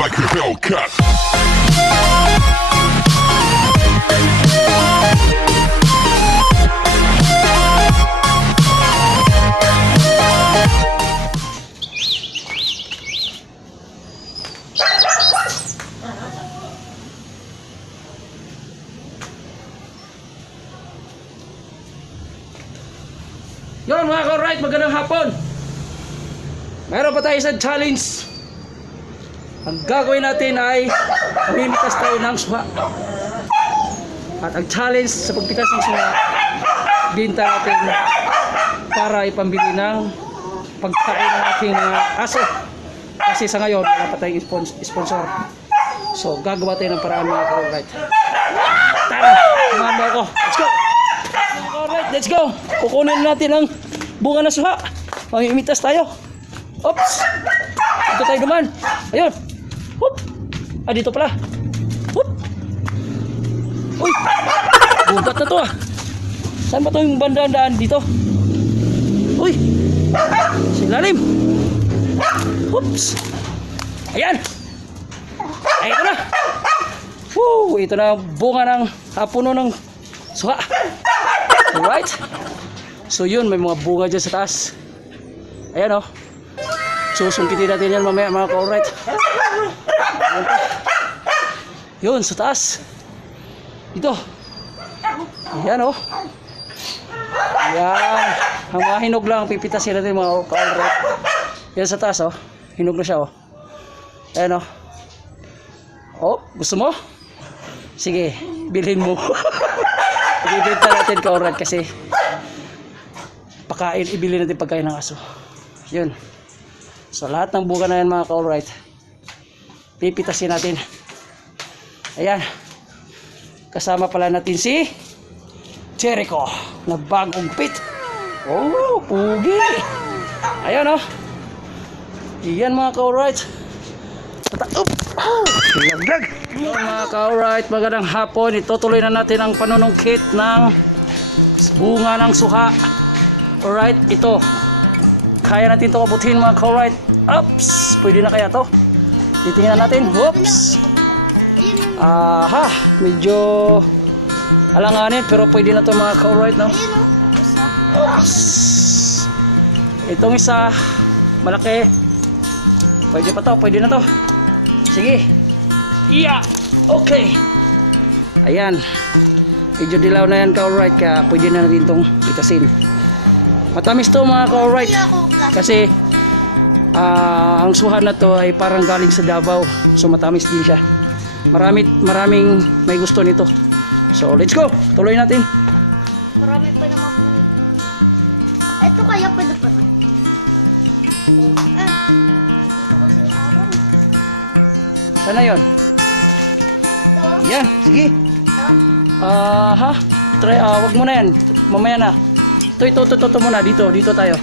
like a Hellcat. Yun mga ka-alright, magandang hapon. Meron pa tayo isang challenge. Ang gagawin natin ay pamimitas tayo ng suha. At ang challenge sa pagpitas ng suha, binta natin para ipambili ng pagkain ng ating mga aso. Kasi sa ngayon, wala pa tayong sponsor. So, gagawa tayo ng paraan mga ka-alright. Tara, samahan mo ako. Let's go! Alright, let's go. Kukunin natin ang bunga ng suha. Mamimitas tayo. Oops. Dito tayo naman. Ayun. Whoop. Ah, dito pala. Whoop. Uy. Bugat na to ah. Saan ba itong bandaan dito? Uy. Silalim. Oops. Ayan. Ay, ito na. Woo. Ito na ang bunga ng puno ng suha. Alright. So yun, may mga bunga dyan sa taas. Ayan o. Susungkitin natin yan mamaya mga ka-alright. Yun, sa taas. Dito. Ayan o. Ayan. Ang mga hinog lang, pipitasin natin mga ka-alright. Yan sa taas o. Hinog na siya o. Ayan o. Oh, gusto mo? Sige, bilhin mo. Ibibenta natin ka-alright kasi pakain, ibili natin pagkain ng aso. Yun. So lahat ng bunga na yan mga ka-alright, pipitasin natin. Ayan. Kasama pala natin si Jericho na bagong pit. Oh, pugi. Ayan oh. Iyan mga ka-alright. Laglag. Mga ka-alright, magandang hapon. Itutuloy na natin ang panunungkit ng bunga ng suha. Alright, ito. Kaya natin ito abutin mga ka-alright. Oops, pwede na kaya to? Titingnan natin. Oops. Aha, medyo alanganin pero pwede na to mga ka-alright, no? Oops. Itong isa malaki. Pwede pa to, pwede na to. Sige. Yeah. Okay. Ayan. Medyo dilaw na yan ka-alright, kaya pwede na natin itong pitasin. Matamis to mga ka-alright. Kasi ang suha na to ay parang galing sa Davao. So matamis din siya. Maraming may gusto nito. So let's go. Tuloy natin. Marami pa naman po. Ito kaya pwede pa to. Dito kasi araw. Sana yon. Ito. Yan. Sige. Ito. Ha? Try, wag mo na yan. Mamaya na. Ito muna. Dito tayo.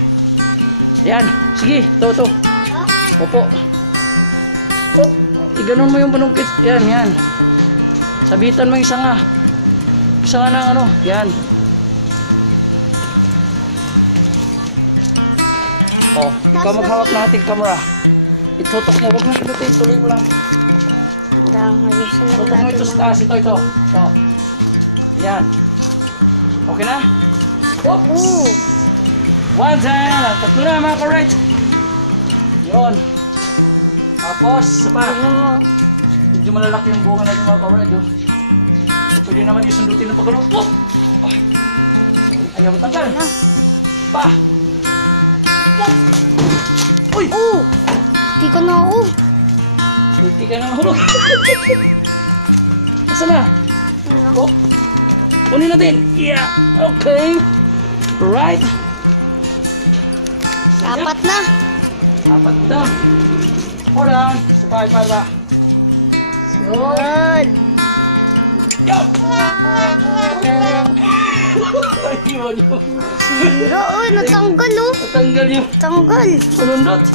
Yan. Sige. Ito. Opo. Op. Iganon mo yung panungkit. Yan. Sabitan mo yung isa nga. Isa nga ng ano. Yan. Oh. Ikaw maghawak ng ating camera. Itutok mo. Wag mo pinutin. Tuloy mo lang. Tutok mo ito sa taas. Ito. Ito. Yan. Okay na? Oops! 1 time! Tatlo na mga ka-right! Yun. Tapos, isa pa. Medyo malalaki yung bunga natin mga ka-right. So, pwede naman yung sundutin ng pagano. Oh! Ayaw mo tanggal. Pa! Uy! Di ko na ako. Hindi ka na mahulog. Asa na? Oh! Kunin natin. Yeah. Okay. Right. Apat na. Apat na. Hold on. Sabay para. Good. Yo. Ayun yun. Sira. Uy, natanggal oh. Natanggal yun. Tanggal. Panundot.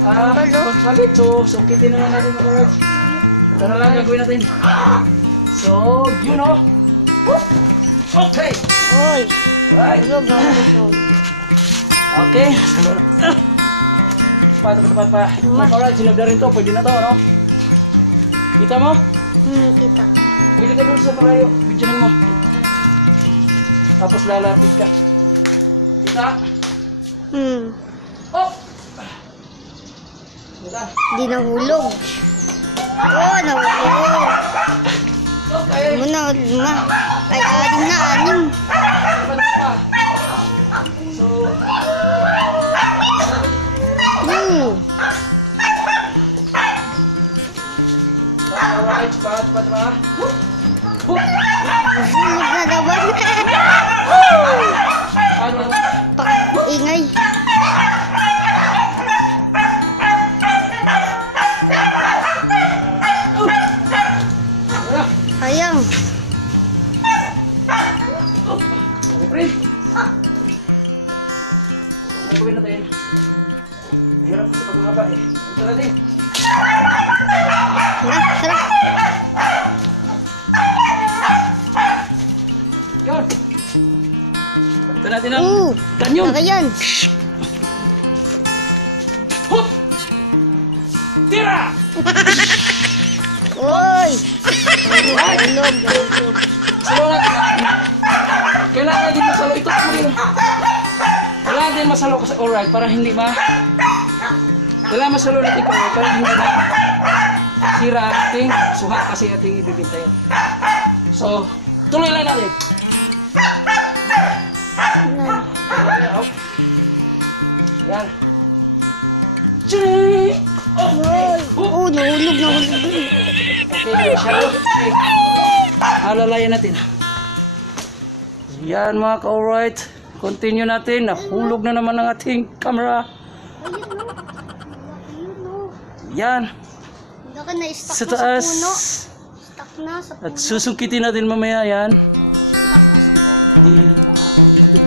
Tanggal, oh. Pagsalit. So, sungkitin na natin mga right. Ito na lang gagawin natin. So, you know. Okay. Uy. Right. Tulog na ako. Okay. Tapat pa. Alright, sinag na rin to. Pwede na to, ano? Kita mo? Kita. Pwede ka doon sa malayo. Bidyanin mo. Tapos lalapit ka. Kita. Oh! Kita. Di nahulog. Oh, nahulog. Okay. Muna, lima. Ay, anim na, anim. So, alright, pat ba? Hulog na naman. Ano? Ingay. Sayang. Friend. Ano gawin natin? Hirap sa pagmahaba eh. Ito natin. Tara. Yun. Ito natin ang kanyon. Saka yan. Hup! Tira! Uy. Hulog. Salo natin. Kailangan din masalo. Ito mo din. Kailangan din masalo kasi alright para hindi kailangan masalo natin ko para hindi na sira ating suha kasi ating ibibinta yan. So, tuloy lang natin. Yan. Ching! Oh, nahulog. Okay, masyado. Okay. Alalayan natin. Yan mga ka-alright. Continue natin. Nahulog na naman ang ating camera. Yan. Hindi ka na-stuck Sa na sa taas. puno. Stuck na sa puno. At susungkitin natin mamaya yan.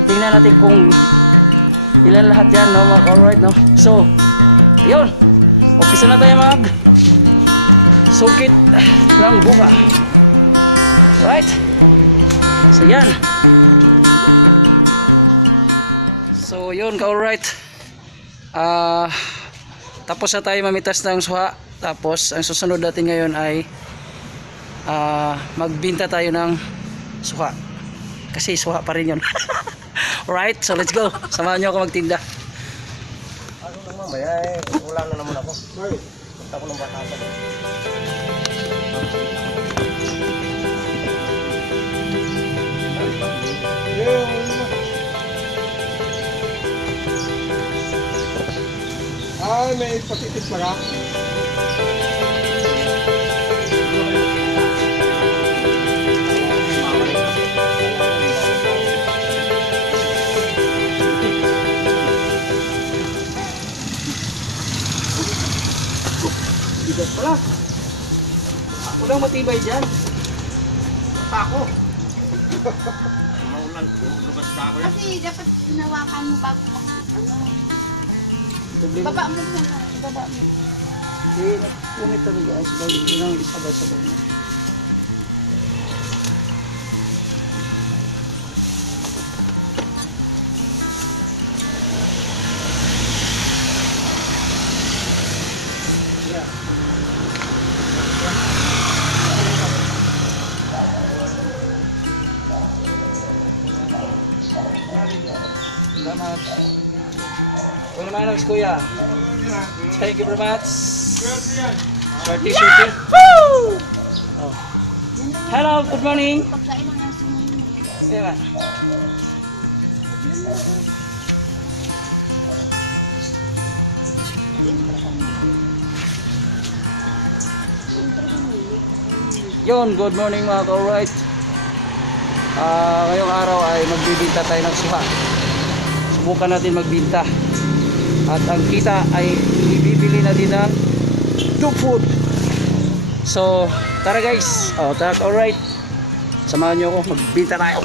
Tingnan natin kung ilan lahat yan, no, mga ka-alright, no? So, yun. Umpisa na tayo sungkit ng bunga. Right? So, yan. So, yun, ka-alright. Tapos na tayo mamitas ng suha. Tapos, ang susunod natin ngayon ay magbinta tayo ng suha. Kasi suha pa rin yun. Alright, so let's go. Samahan nyo ako magtinda. Ano lang mamaya eh, wala na naman ako. Punta ko ng batasan. Ay, may patitis na ka? Bigat pala. Ako lang matibay dyan. Ako. Maulan, lumabas pa ako yan. Kasi dapat hinawakan mo bago ano. Problema. Baba mo muna. Baba mo. Hindi, nagpunit talaga guys. Hindi nang isabay-sabay na. Salamat. Well, my name is Kuya. Thank you very much. Shorty. Woo! Oh. Hello, good morning. Pagkain ng aso mo. Yeah. Yon, good morning mga ka-alright. Ngayong araw ay magbibinta tayo ng suha. Subukan natin magbinta. At ang kita ay ibibili na din ng dog food. So, tara guys. Tara, alright. Samahan nyo ako, magbinta tayo.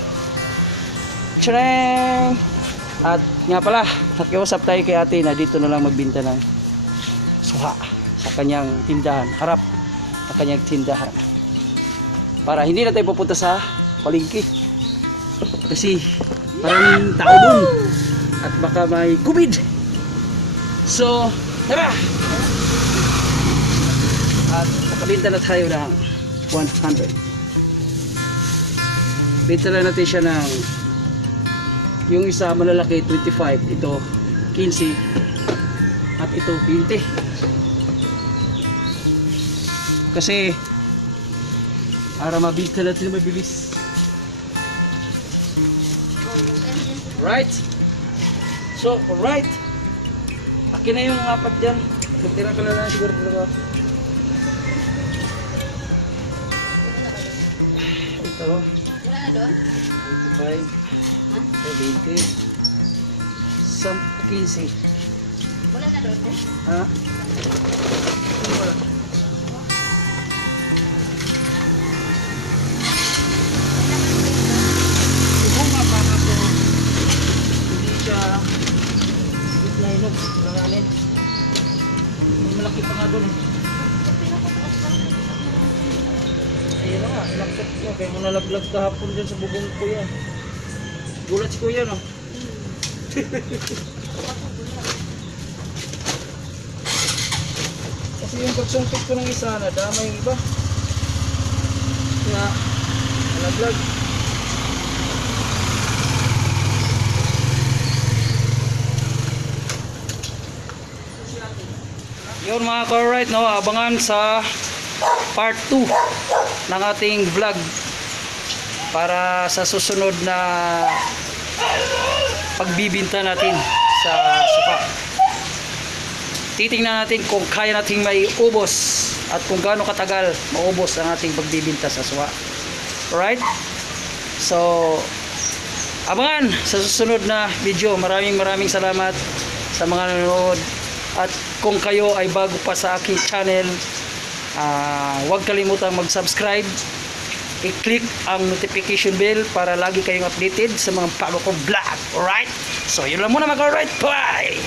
Tcharam! At nga pala, nakiusap tayo kay ate na dito na lang magbinta ng suha sa kanyang tindahan. Harap sa kanyang tindahan. Para hindi na tayo pupunta sa palengke. Kasi maraming tao dun. At baka may COVID. So, tara! At Makabenta na tayo ng 100. Benta na natin siya ng yung isa malalaki 25, ito 15 at ito 20. Kasi para mabenta natin mabilis. Right? So, right. Akin na yung apat dyan. Magtira ka na lang siguro dalawa. Ito. Wala na doon? 25. Ito, 20. 15. Wala na doon? Ha? Wala. Siguro nga para po hindi siya itlainog. Langanin. May malaki pa nga doon. Ayun na nga, ilagkat ko. Kaya mo nalaglag kahapon dyan sa bubong ko yan. Gulat si kuya, no? Kasi yung pagsuntok ko ng isa, nadama yung iba. Kaya, nalaglag. Yun mga ka-right, no? Abangan sa part 2 ng ating vlog para sa susunod na pagbibinta natin sa sofa. Titingnan natin kung kaya nating may ubos at kung gaano katagal maubos ang ating pagbibinta sa sofa. Alright? So, abangan sa susunod na video. Maraming salamat sa mga nanonood. At kung kayo ay bago pa sa aking channel, huwag kalimutang mag-subscribe, i-click ang notification bell para lagi kayong updated sa mga bago kong vlog. Alright? So, yun lang muna mga alright. Bye!